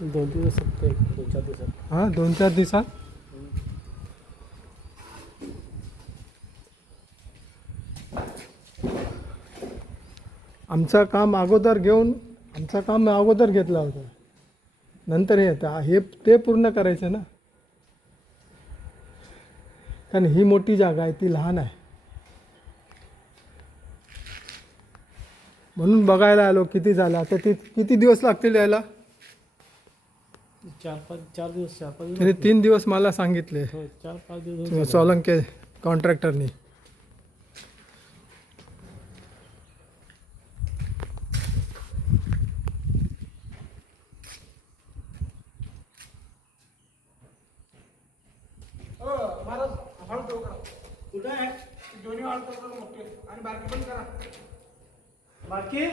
2 दिवस संपते 2-4 दिवसात. हां 2-4 दिवसात. आमचं काम अगोदर घेतला होता. नंतर हे ते पूर्ण करायचं ना, कारण ही मोठी जागा आहे, ती लहान आहे. म्हणून बघायला आलो किती झालं. आता ती किती दिवस लागतील यायला? 4 दिवस 4-5 त्याने दिवस. 3 दिवस मला सांगितले हो 4-5 दिवस. सोलंके कॉन्ट्रॅक्टरनी. कुठे आहे दोन्ही हॉल मोठे आणि बाकी पण करा. बाकी